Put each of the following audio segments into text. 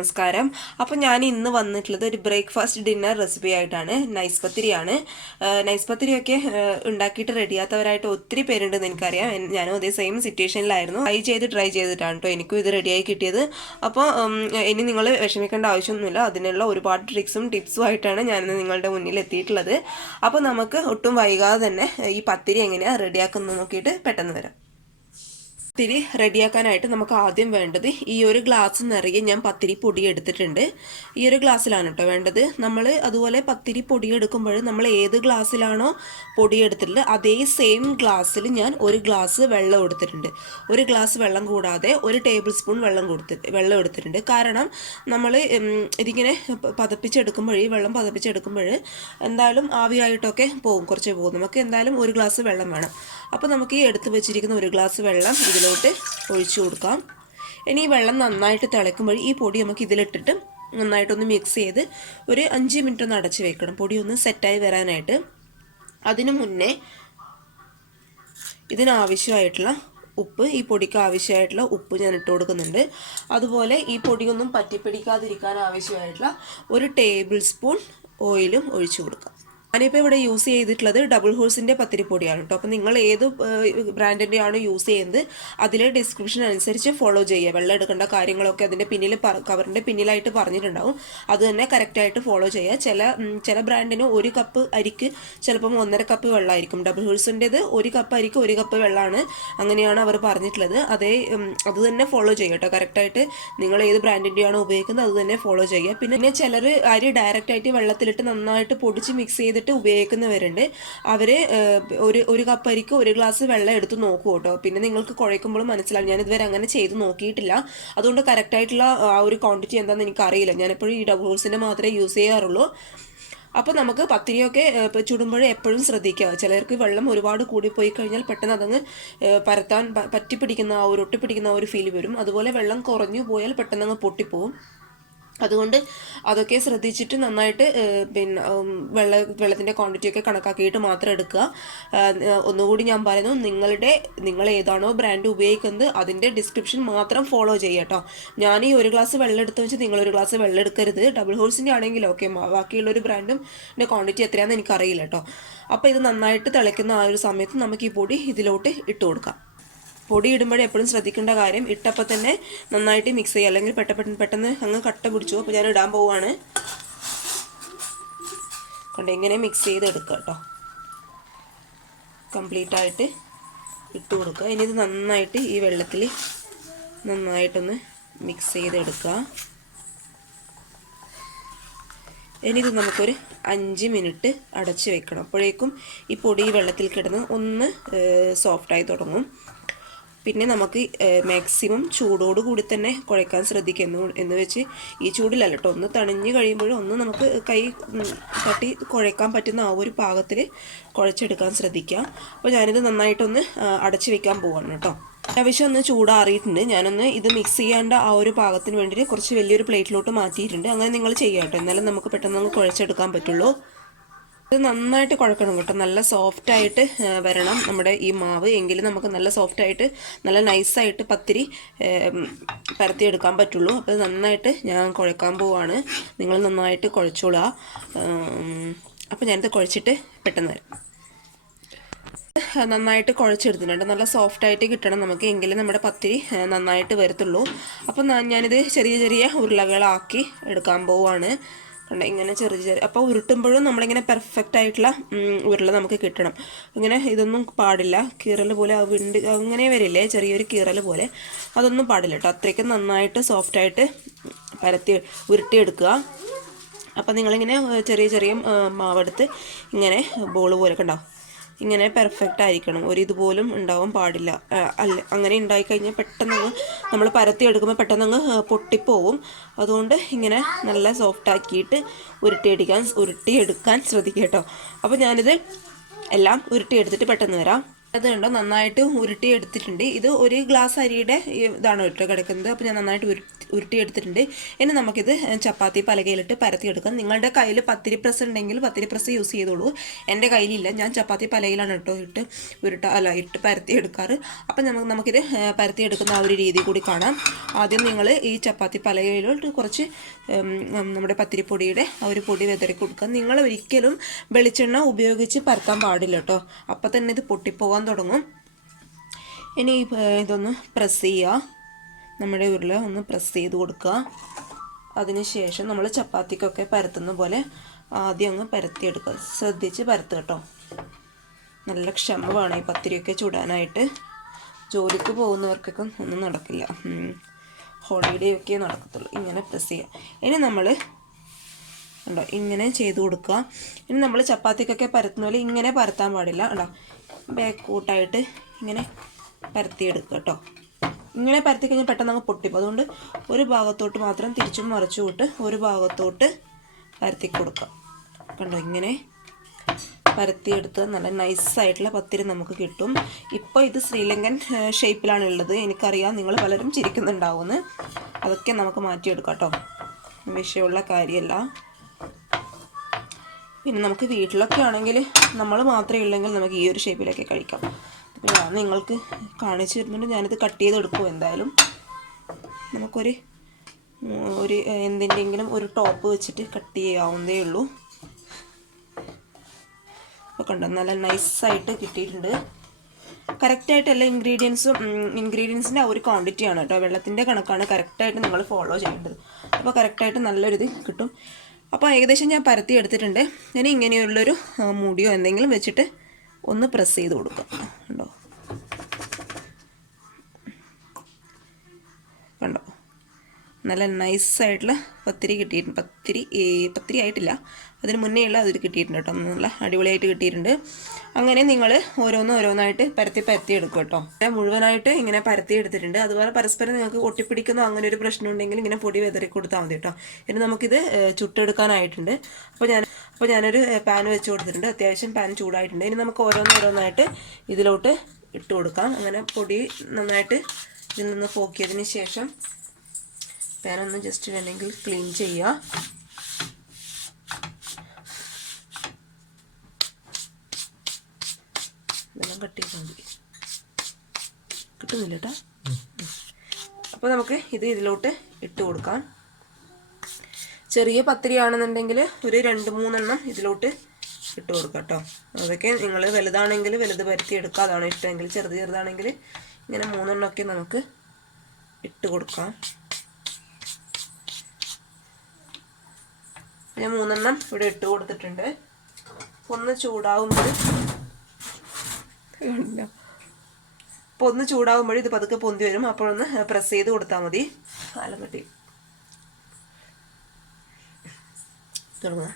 നമസ്കാരം. അപ്പോൾ ഞാൻ ഇന്ന് വന്നിട്ടുള്ളത് ഒരു ബ്രേക്ക്ഫാസ്റ്റ് ഡിന്നർ റെസിപ്പി ആയിട്ടാണ്. നൈസ് പത്തിരിയാണ്. നൈസ് പത്തിരിയൊക്കെ ഉണ്ടാക്കിയിട്ട് റെഡിയാത്തവരായിട്ട് ഒത്തിരി പേരുണ്ടെന്ന് എനിക്കറിയാം. ഞാനും അതേ സെയിം സിറ്റുവേഷനിലായിരുന്നു. ട്രൈ ചെയ്ത് ട്രൈ ചെയ്തിട്ടാണ് കേട്ടോ എനിക്കും ഇത് റെഡിയായി കിട്ടിയത്. അപ്പോൾ ഇനി നിങ്ങൾ വിഷമിക്കേണ്ട ആവശ്യമൊന്നുമില്ല. അതിനുള്ള ഒരുപാട് ട്രിക്സും ടിപ്സും ആയിട്ടാണ് ഞാനിന്ന് നിങ്ങളുടെ മുന്നിൽ എത്തിയിട്ടുള്ളത്. അപ്പോൾ നമുക്ക് ഒട്ടും വൈകാതെ തന്നെ ഈ പത്തിരി എങ്ങനെയാണ് റെഡിയാക്കുന്നത് നോക്കിയിട്ട് പെട്ടെന്ന് വരാം. പത്തിരി റെഡിയാക്കാനായിട്ട് നമുക്ക് ആദ്യം വേണ്ടത് ഈ ഒരു ഗ്ലാസ് നിറയെ ഞാൻ പത്തിരി പൊടി എടുത്തിട്ടുണ്ട്. ഈ ഒരു ഗ്ലാസ്സിലാണ് കേട്ടോ വേണ്ടത്. നമ്മൾ അതുപോലെ പത്തിരി പൊടി എടുക്കുമ്പോൾ നമ്മൾ ഏത് ഗ്ലാസ്സിലാണോ പൊടി എടുത്തിട്ടുള്ളത് അതേ സെയിം ഗ്ലാസ്സിൽ ഞാൻ ഒരു ഗ്ലാസ് വെള്ളം എടുത്തിട്ടുണ്ട്. ഒരു ഗ്ലാസ് വെള്ളം കൂടാതെ ഒരു ടേബിൾ സ്പൂൺ വെള്ളം കൊടുത്ത് വെള്ളം എടുത്തിട്ടുണ്ട്. കാരണം നമ്മൾ ഇതിങ്ങനെ പതപ്പിച്ചെടുക്കുമ്പോൾ ഈ വെള്ളം പതപ്പിച്ചെടുക്കുമ്പോൾ എന്തായാലും ആവിയായിട്ടൊക്കെ പോകും കുറച്ച് പോകും. നമുക്ക് എന്തായാലും ഒരു ഗ്ലാസ് വെള്ളം വേണം. അപ്പോൾ നമുക്ക് ഈ എടുത്ത് വെച്ചിരിക്കുന്ന ഒരു ഗ്ലാസ് വെള്ളം ഇതിലോട്ട് ഒഴിച്ചു കൊടുക്കാം. ഇനി വെള്ളം നന്നായിട്ട് തിളയ്ക്കുമ്പോൾ ഈ പൊടി നമുക്ക് ഇതിലിട്ടിട്ട് നന്നായിട്ടൊന്ന് മിക്സ് ചെയ്ത് ഒരു അഞ്ച് മിനിറ്റ് ഒന്ന് അടച്ച് വെക്കണം. പൊടി ഒന്ന് സെറ്റായി വരാനായിട്ട്. അതിനു മുന്നേ ഇതിനാവശ്യമായിട്ടുള്ള ഉപ്പ് ഈ പൊടിക്ക് ആവശ്യമായിട്ടുള്ള ഉപ്പ് ഞാൻ ഇട്ട് കൊടുക്കുന്നുണ്ട്. അതുപോലെ ഈ പൊടിയൊന്നും പറ്റിപ്പിടിക്കാതിരിക്കാൻ ആവശ്യമായിട്ടുള്ള ഒരു ടേബിൾ സ്പൂൺ ഓയിലും ഒഴിച്ചു കൊടുക്കാം. ഞാനിപ്പോൾ ഇവിടെ യൂസ് ചെയ്തിട്ടുള്ളത് ഡബിൾ ഹോഴ്സിന്റെ പത്തിരിപ്പൊടിയാണ് കേട്ടോ അപ്പോൾ നിങ്ങൾ ഏത് ബ്രാൻഡിന്റെ ആണ് യൂസ് ചെയ്യുന്നത് അതിലെ ഡിസ്ക്രിപ്ഷൻ അനുസരിച്ച് ഫോളോ ചെയ്യുക. വെള്ളം എടുക്കേണ്ട കാര്യങ്ങളൊക്കെ അതിന്റെ പിന്നിൽ കവറിന്റെ പിന്നിലായിട്ട് പറഞ്ഞിട്ടുണ്ടാവും. അത് തന്നെ കറക്റ്റായിട്ട് ഫോളോ ചെയ്യുക. ചില ചില ബ്രാൻഡിന് ഒരു കപ്പ് അരിക്ക് ചിലപ്പം ഒന്നര കപ്പ് വെള്ളമായിരിക്കും. ഡബിൾ ഹോഴ്സിന്റേത് ഒരു കപ്പ് അരിക്ക് ഒരു കപ്പ് വെള്ളമാണ് അങ്ങനെയാണ് അവർ പറഞ്ഞിട്ടുള്ളത്. അതേ അത് തന്നെ ഫോളോ ചെയ്യുക കേട്ടോ കറക്റ്റായിട്ട് നിങ്ങൾ ഏത് ബ്രാൻഡിന്റെയാണോ ഉപയോഗിക്കുന്നത് അത് തന്നെ ഫോളോ ചെയ്യുക. പിന്നെ ചിലർ അരി ഡയറക്റ്റായിട്ട് വെള്ളത്തിലിട്ട് നന്നായിട്ട് പൊടിച്ച് മിക്സ് ചെയ്തിട്ട് ഉപയോഗിക്കുന്നവരുണ്ട്. അവർ ഒരു ഒരു കപ്പ് അരിക്ക് ഒരു ഗ്ലാസ് വെള്ളം എടുത്ത് നോക്കൂ കേട്ടോ. പിന്നെ നിങ്ങൾക്ക് കുഴയ്ക്കുമ്പോൾ മനസ്സിലാവും. ഞാൻ ഇതുവരെ അങ്ങനെ ചെയ്ത് നോക്കിയിട്ടില്ല. അതുകൊണ്ട് കറക്റ്റായിട്ടുള്ള ആ ഒരു ക്വാണ്ടിറ്റി എന്താണെന്ന് എനിക്കറിയില്ല. ഞാനെപ്പോഴും ഈ ഡബിൾ ഹോൾസിന്റെ മാത്രമേ യൂസ് ചെയ്യാറുള്ളൂ. അപ്പോൾ നമുക്ക് പത്തിരിയൊക്കെ ചുടുമ്പോൾ എപ്പോഴും ശ്രദ്ധിക്കുക. ചിലർക്ക് വെള്ളം ഒരുപാട് കൂടി പോയി കഴിഞ്ഞാൽ പെട്ടെന്ന് അതങ്ങ് പരത്താൻ പറ്റിപ്പിടിക്കുന്ന ആ ഒരു ഒട്ടിപ്പിടിക്കുന്ന ആ ഒരു ഫീൽ വരും. അതുപോലെ വെള്ളം കുറഞ്ഞു പോയാൽ പെട്ടെന്ന് അങ്ങ് പൊട്ടിപ്പോവും. അതുകൊണ്ട് അതൊക്കെ ശ്രദ്ധിച്ചിട്ട് നന്നായിട്ട് പിന്നെ വെള്ള വെള്ളത്തിന്റെ ക്വാണ്ടിറ്റി ഒക്കെ കണക്കാക്കിയിട്ട് മാത്രം എടുക്കുക. ഒന്നുകൂടി ഞാൻ പറയുന്നു നിങ്ങളുടെ നിങ്ങൾ ഏതാണോ ബ്രാൻഡ് ഉപയോഗിക്കുന്നത് അതിന്റെ ഡിസ്ക്രിപ്ഷൻ മാത്രം ഫോളോ ചെയ്യുക കേട്ടോ ഞാൻ ഈ ഒരു ഗ്ലാസ് വെള്ളം എടുത്ത് വെച്ച് നിങ്ങൾ ഒരു ഗ്ലാസ് വെള്ളം എടുക്കരുത്. ഡബിൾ ഹോഴ്സിന്റെ ആണെങ്കിൽ ഓക്കെ ബാക്കിയുള്ള ഒരു ബ്രാൻഡും എന്റെ ക്വാണ്ടിറ്റി എത്രയാണെന്ന് എനിക്കറിയില്ല കേട്ടോ അപ്പോൾ ഇത് നന്നായിട്ട് തിളയ്ക്കുന്ന ആ ഒരു സമയത്ത് നമുക്ക് ഈ പൊടി ഇതിലോട്ട് ഇട്ട് കൊടുക്കാം. പൊടി ഇടുമ്പോൾ എപ്പോഴും ശ്രദ്ധിക്കേണ്ട കാര്യം ഇട്ടപ്പോൾ തന്നെ നന്നായിട്ട് മിക്സ് ചെയ്യുക. അല്ലെങ്കിൽ പെട്ട പെട്ടെന്ന് പെട്ടെന്ന് അങ്ങ് കട്ട പിടിച്ചു. അപ്പോൾ ഞാൻ ഇടാൻ പോവാണ്. കൊണ്ട് ഇങ്ങനെ മിക്സ് ചെയ്തെടുക്കുക കേട്ടോ. കംപ്ലീറ്റായിട്ട് ഇട്ട് കൊടുക്കുക. ഇനി ഇത് നന്നായിട്ട് ഈ വെള്ളത്തിൽ നന്നായിട്ടൊന്ന് മിക്സ് ചെയ്തെടുക്കുക. ഇനി ഇത് നമുക്കൊരു അഞ്ച് മിനിറ്റ് അടച്ച് വെക്കണം. അപ്പോഴേക്കും ഈ പൊടി വെള്ളത്തിൽ കിടന്ന് ഒന്ന് സോഫ്റ്റായി തുടങ്ങും. പിന്നെ നമുക്ക് മാക്സിമം ചൂടോട് കൂടി തന്നെ കുഴക്കാൻ ശ്രദ്ധിക്കുക. എന്ന് വെച്ച് ഈ ചൂടിലല്ല കേട്ടോ ഒന്ന് തണിഞ്ഞ് കഴിയുമ്പോഴും ഒന്ന് നമുക്ക് കൈ തട്ടി കുഴക്കാൻ പറ്റുന്ന ആ ഒരു പാകത്തിൽ കുഴച്ചെടുക്കാൻ ശ്രദ്ധിക്കുക. അപ്പോൾ ഞാനിത് നന്നായിട്ടൊന്ന് അടച്ച് വെക്കാൻ പോവാണ് കേട്ടോ അത്യാവശ്യം ഒന്ന് ചൂടാറിയിട്ടുണ്ട്. ഞാനൊന്ന് ഇത് മിക്സ് ചെയ്യേണ്ട ആ ഒരു പാകത്തിന് വേണ്ടിയിട്ട് കുറച്ച് വലിയൊരു പ്ലേറ്റിലോട്ട് മാറ്റിയിട്ടുണ്ട്. അങ്ങനെ നിങ്ങൾ ചെയ്യാം കേട്ടോ എന്നാലും നമുക്ക് പെട്ടെന്ന് കുഴച്ചെടുക്കാൻ പറ്റുള്ളൂ. ഇത് നന്നായിട്ട് കുഴക്കണം കേട്ടോ. നല്ല സോഫ്റ്റ് ആയിട്ട് വരണം നമ്മുടെ ഈ മാവ്. എങ്കിൽ നമുക്ക് നല്ല സോഫ്റ്റ് ആയിട്ട് നല്ല നൈസായിട്ട് പത്തിരി പരത്തി പരത്തിയെടുക്കാൻ പറ്റുള്ളൂ. അപ്പോൾ നന്നായിട്ട് ഞാൻ കുഴക്കാൻ പോവാണ്. നിങ്ങൾ നന്നായിട്ട് കുഴച്ചോളുക. അപ്പോൾ ഞാനിത് കുഴച്ചിട്ട് പെട്ടെന്ന് വരാം. നന്നായിട്ട് കുഴച്ചെടുത്തിട്ടുണ്ട് നല്ല സോഫ്റ്റ് ആയിട്ട് കിട്ടണം നമുക്ക്. എങ്കിലും നമ്മുടെ പത്തിരി നന്നായിട്ട് വരത്തുള്ളൂ. അപ്പം ഞാൻ- ഞാനിത് ചെറിയ ചെറിയ ഉരുളകളാക്കി എടുക്കാൻ പോവാണ്. കണ്ടോ ഇങ്ങനെ ചെറിയ ചെറിയ അപ്പോൾ ഉരുട്ടുമ്പോഴും നമ്മളിങ്ങനെ പെർഫെക്റ്റ് ആയിട്ടുള്ള ഉരുള നമുക്ക് കിട്ടണം. ഇങ്ങനെ ഇതൊന്നും പാടില്ല. കീറൽ പോലെ വിണ്ട് അങ്ങനെ വരില്ലേ? ചെറിയൊരു കീറൽ പോലെ. അതൊന്നും പാടില്ല കേട്ടോ. അത്രയ്ക്ക് നന്നായിട്ട് സോഫ്റ്റായിട്ട് പരത്തി ഉരുട്ടിയെടുക്കുക. അപ്പോൾ നിങ്ങളിങ്ങനെ ചെറിയ ചെറിയ മാവെടുത്ത് ഇങ്ങനെ ബോൾ പോലെ കണ്ടോ ഇങ്ങനെ പെർഫെക്റ്റ് ആയിരിക്കണം. ഒരു ഇതുപോലും ഉണ്ടാവാൻ പാടില്ല. അല്ല അങ്ങനെ ഉണ്ടായി കഴിഞ്ഞാൽ പെട്ടെന്ന് നമ്മൾ പരത്തി എടുക്കുമ്പോൾ പെട്ടെന്ന് അങ്ങ് പൊട്ടിപ്പോവും. അതുകൊണ്ട് ഇങ്ങനെ നല്ല സോഫ്റ്റ് ആക്കിയിട്ട് ഉരുട്ടിയെടുക്കാൻ ഉരുട്ടിയെടുക്കാൻ ശ്രദ്ധിക്കുക കേട്ടോ. അപ്പോൾ ഞാനിത് എല്ലാം ഉരുട്ടിയെടുത്തിട്ട് പെട്ടെന്ന് വരാം. അത് കണ്ടോ നന്നായിട്ട് ഉരുട്ടി എടുത്തിട്ടുണ്ട് ഇത് ഒരു ഗ്ലാസ് അരിയുടെ ഇതാണ് കേട്ടോ കിടക്കുന്നത്. അപ്പോൾ ഞാൻ നന്നായിട്ട് ഉരുട്ടി ഉരുട്ടിയെടുത്തിട്ടുണ്ട്. ഇനി നമുക്കിത് ചപ്പാത്തി പലകയിലിട്ട് പരത്തിയെടുക്കാം. നിങ്ങളുടെ കയ്യിൽ പത്തിരി പ്രസ് ഉണ്ടെങ്കിൽ പത്തിരി പ്രസ് യൂസ് ചെയ്തോളൂ. എന്റെ കയ്യിലില്ല. ഞാൻ ചപ്പാത്തി പലകയിലാണ് കേട്ടോ ഇട്ട് ഉരുട്ട അല്ല ഇട്ട് പരത്തി എടുക്കാറ് അപ്പം നമുക്ക് നമുക്കിത് പരത്തി എടുക്കുന്ന ആ ഒരു രീതി കൂടി കാണാം. ആദ്യം നിങ്ങൾ ഈ ചപ്പാത്തി പലകയിലോട്ട് കുറച്ച് നമ്മുടെ പത്തിരിപ്പൊടിയുടെ ആ ഒരു പൊടി വെതറി കൊടുക്കുക. നിങ്ങൾ ഒരിക്കലും വെളിച്ചെണ്ണ ഉപയോഗിച്ച് പരത്താൻ പാടില്ല കേട്ടോ. അപ്പം തന്നെ ഇത് പൊട്ടിപ്പോകാൻ തുടങ്ങും. ഇനി ഇതൊന്ന് പ്രസ് ചെയ്യുക. നമ്മുടെ ഉരുള ഒന്ന് പ്രസ് ചെയ്ത് കൊടുക്കുക. അതിനുശേഷം നമ്മൾ ചപ്പാത്തിക്കൊക്കെ പരത്തുന്ന പോലെ ആദ്യം അങ്ങ് പരത്തിയെടുക്കുക. ശ്രദ്ധിച്ച് പരത്തുക കേട്ടോ. നല്ല ക്ഷമ വേണം ഈ പത്തിരിയൊക്കെ ചുടാനായിട്ട്. ജോലിക്ക് പോകുന്നവർക്കൊക്കെ ഒന്നും നടക്കില്ല. ഹോളിഡേ ഒക്കെ നടക്കത്തുള്ളൂ. ഇങ്ങനെ പ്രസ് ചെയ്യുക. ഇനി നമ്മൾ ഉണ്ടോ ഇങ്ങനെ ചെയ്ത് കൊടുക്കുക. ഇനി നമ്മൾ ചപ്പാത്തിക്കൊക്കെ പരത്തുന്ന പോലെ ഇങ്ങനെ പരത്താൻ പാടില്ല. ഉണ്ടോ ബാക്കോട്ടായിട്ട് ഇങ്ങനെ പരത്തിയെടുക്കുക കേട്ടോ. ഇങ്ങനെ പരത്തി കഴിഞ്ഞാൽ പെട്ടെന്ന് അങ്ങ് പൊട്ടിപ്പോൾ അതുകൊണ്ട് ഒരു ഭാഗത്തോട്ട് മാത്രം തിരിച്ചും മറിച്ചും ഇട്ട് ഒരു ഭാഗത്തോട്ട് പരത്തി കൊടുക്കാം. കണ്ടോ? ഇങ്ങനെ പരത്തിയെടുത്ത് നല്ല നൈസായിട്ടുള്ള പത്തിരി നമുക്ക് കിട്ടും. ഇപ്പോൾ ഇത് ശ്രീലങ്കൻ ഷേപ്പിലാണ് ഉള്ളത്. എനിക്കറിയാം നിങ്ങൾ പലരും ചിരിക്കുന്നുണ്ടാവുമെന്ന്. അതൊക്കെ നമുക്ക് മാറ്റിയെടുക്കാം കേട്ടോ. വിഷയമുള്ള കാര്യമല്ല. പിന്നെ നമുക്ക് വീട്ടിലൊക്കെ ആണെങ്കിൽ നമ്മൾ മാത്രമേ ഉള്ളെങ്കിൽ നമുക്ക് ഈ ഒരു ഷേപ്പിലൊക്കെ കഴിക്കാം ഞാൻ നിങ്ങൾക്ക് കാണിച്ചു തരുന്നുണ്ട്. ഞാനിത് കട്ട് ചെയ്തെടുക്കും എന്തായാലും? നമുക്കൊരു ഒരു എന്തിന്റെങ്കിലും ഒരു ടോപ്പ് വെച്ചിട്ട് കട്ട് ചെയ്യാവുന്നതേ ഉള്ളൂ. അപ്പോൾ കണ്ടോ നല്ല നൈസായിട്ട് കിട്ടിയിട്ടുണ്ട്. കറക്റ്റായിട്ട് എല്ലാ ഇൻഗ്രീഡിയൻസും ഇൻഗ്രീഡിയൻസിന്റെ ആ ഒരു ക്വാണ്ടിറ്റിയാണ് കേട്ടോ. വെള്ളത്തിന്റെ കണക്കാണ് കറക്റ്റായിട്ട് നിങ്ങൾ ഫോളോ ചെയ്യേണ്ടത്. അപ്പോൾ കറക്റ്റായിട്ട് നല്ലൊരു ഇത് കിട്ടും. അപ്പോൾ ഏകദേശം ഞാൻ പരത്തി എടുത്തിട്ടുണ്ട്. ഞാൻ ഇങ്ങനെയുള്ളൊരു മുടിയോ എന്തെങ്കിലും വെച്ചിട്ട് ഒന്ന് പ്രസ് ചെയ്ത് കൊടുക്കുക കണ്ടോ? കണ്ടോ? നല്ല നൈസായിട്ടുള്ള പത്തിരി കിട്ടിയിട്ടുണ്ട്. പത്തിരി പത്തിരി ആയിട്ടില്ല. അതിന് മുന്നേ ഉള്ള അതിൽ കിട്ടിയിട്ടുണ്ട് കേട്ടോ. നല്ല അടിപൊളിയായിട്ട് കിട്ടിയിട്ടുണ്ട്. അങ്ങനെ നിങ്ങൾ ഓരോന്നും ഓരോന്നായിട്ട് പരത്തി പരത്തി എടുക്കും കേട്ടോ. മുഴുവനായിട്ട് ഇങ്ങനെ പരത്തി എടുത്തിട്ടുണ്ട്. അതുപോലെ പരസ്പരം നിങ്ങൾക്ക് ഒട്ടിപ്പിടിക്കുന്നോ അങ്ങനെ ഒരു പ്രശ്നം ഉണ്ടെങ്കിൽ ഇങ്ങനെ പൊടി വെതറി കൊടുത്താൽ മതി കേട്ടോ. ഇനി നമുക്കിത് ചുട്ടെടുക്കാനായിട്ടുണ്ട്. അപ്പോൾ ഞാൻ അപ്പോൾ ഞാനൊരു പാൻ വെച്ച് കൊടുത്തിട്ടുണ്ട്. അത്യാവശ്യം പാൻ ചൂടായിട്ടുണ്ട്. ഇനി നമുക്ക് ഓരോന്നോരോന്നായിട്ട് ഇതിലോട്ട് ഇട്ട് കൊടുക്കാം. അങ്ങനെ പൊടി നന്നായിട്ട് ഇതിൽ നിന്ന് പോക്കിയതിന് ശേഷം പാൻ ഒന്ന് ജസ്റ്റ് വേണമെങ്കിൽ ക്ലീൻ ചെയ്യുക ഇതെല്ലാം കട്ട് ചെയ്താൽ മതി. കിട്ടുന്നില്ല കേട്ടോ അപ്പോൾ നമുക്ക് ഇത് ഇതിലോട്ട് ഇട്ട് കൊടുക്കാം. ചെറിയ പത്തിരി ആണെന്നുണ്ടെങ്കിൽ ഒരു രണ്ട് മൂന്നെണ്ണം ഇതിലോട്ട് ഇട്ട് കൊടുക്കാം കേട്ടോ. അതൊക്കെ നിങ്ങൾ വലുതാണെങ്കിൽ വലുത് പരത്തി എടുക്കുക. അതാണ് ഇഷ്ടമെങ്കിൽ ചെറുത് ചെറുതാണെങ്കിൽ ഇങ്ങനെ മൂന്നെണ്ണമൊക്കെ നമുക്ക് ഇട്ട് കൊടുക്കാം. ഞാൻ മൂന്നെണ്ണം ഇവിടെ ഇട്ട് കൊടുത്തിട്ടുണ്ട്. ഒന്ന് ചൂടാവുമ്പോൾ അപ്പോൾ ഒന്ന് ചൂടാവുമ്പോൾ ഇത് പതുക്കെ പൊന്തി വരും. അപ്പോഴൊന്ന് പ്രസ് ചെയ്ത് കൊടുത്താൽ മതി. കാലം കെട്ടി. തുടങ്ങുക.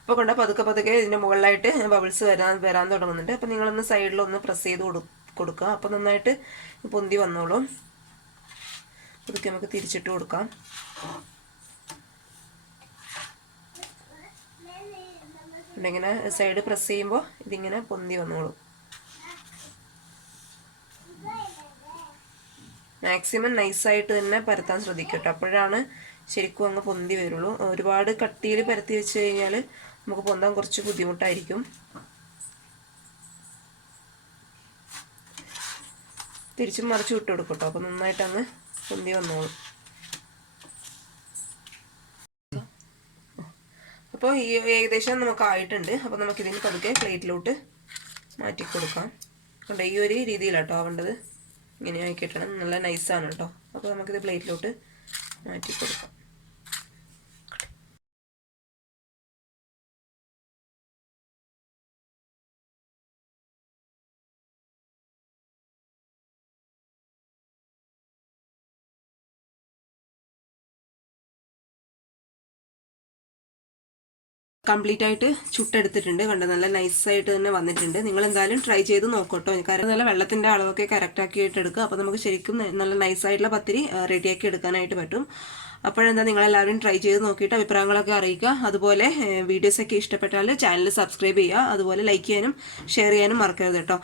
അപ്പോൾ കൊണ്ട് പതുക്കെ പതുക്കെ ഇതിന്റെ മുകളിലായിട്ട് ബബിൾസ് വരാൻ വരാൻ തുടങ്ങുന്നുണ്ട്. അപ്പോൾ നിങ്ങളൊന്ന് സൈഡിലൊന്ന് പ്രസ് ചെയ്ത് കൊടു കൊടുക്കുക. അപ്പോൾ നന്നായിട്ട് പൊന്തി വന്നോളും. പുതുക്കി നമുക്ക് തിരിച്ചിട്ട് കൊടുക്കാം. ഇങ്ങനെ സൈഡ് പ്രസ് ചെയ്യുമ്പോൾ ഇതിങ്ങനെ പൊന്തി വന്നോളും. മാക്സിമം നൈസായിട്ട് തന്നെ പരത്താൻ ശ്രദ്ധിക്കട്ടോ. അപ്പോഴാണ് ശരിക്കും അങ്ങ് പൊന്തി വരുള്ളൂ. ഒരുപാട് കട്ടിയിൽ പരത്തി വെച്ച് കഴിഞ്ഞാൽ നമുക്ക് പൊന്താൻ കുറച്ച് ബുദ്ധിമുട്ടായിരിക്കും. തിരിച്ചും മറിച്ച് വിട്ട് കൊടുക്കും കേട്ടോ അപ്പോൾ നന്നായിട്ട് അങ്ങ് പൊന്തി വന്നോളും. അപ്പോൾ ഈ ഏകദേശം നമുക്ക് ആയിട്ടുണ്ട്. അപ്പോൾ നമുക്ക് ഇതിന് പതുക്കെ പ്ലേറ്റിലോട്ട് മാറ്റി കൊടുക്കാം. കണ്ടോ ഈ ഒരു രീതിയിലാണ് രീതിയിലാട്ടോ ആവേണ്ടത്. ഇങ്ങനെ ആക്കി കിട്ടണം നല്ല നൈസാണ് കേട്ടോ. അപ്പോൾ നമുക്കിത് പ്ലേറ്റിലോട്ട് മാറ്റി കൊടുക്കാം കംപ്ലീറ്റ് ആയിട്ട് ചുട്ടെടുത്തിട്ടുണ്ട്. കണ്ടോ നല്ല നൈസ് ആയിട്ട് തന്നെ വന്നിട്ടുണ്ട്. നിങ്ങൾ എന്തായാലും ട്രൈ ചെയ്ത് നോക്കട്ടോ. കാരണം നല്ല വെള്ളത്തിന്റെ അളവൊക്കെ കറക്റ്റ് ആക്കിയിട്ട് എടുക്കുക. അപ്പോൾ നമുക്ക് ശരിക്കും നല്ല നൈസായിട്ടുള്ള പത്തിരി റെഡിയാക്കി എടുക്കാനായിട്ട് പറ്റും. അപ്പോഴെന്താ നിങ്ങളെല്ലാവരും ട്രൈ ചെയ്ത് നോക്കിയിട്ട് അഭിപ്രായങ്ങളൊക്കെ അറിയിക്കുക. അതുപോലെ വീഡിയോസൊക്കെ ഇഷ്ടപ്പെട്ടാൽ ചാനൽ സബ്സ്ക്രൈബ് ചെയ്യുക. അതുപോലെ ലൈക്ക് ചെയ്യാനും ഷെയർ ചെയ്യാനും മറക്കരുത് കേട്ടോ.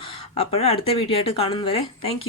അപ്പോൾ അടുത്ത വീഡിയോ ആയിട്ട് കാണുന്നവരെ താങ്ക്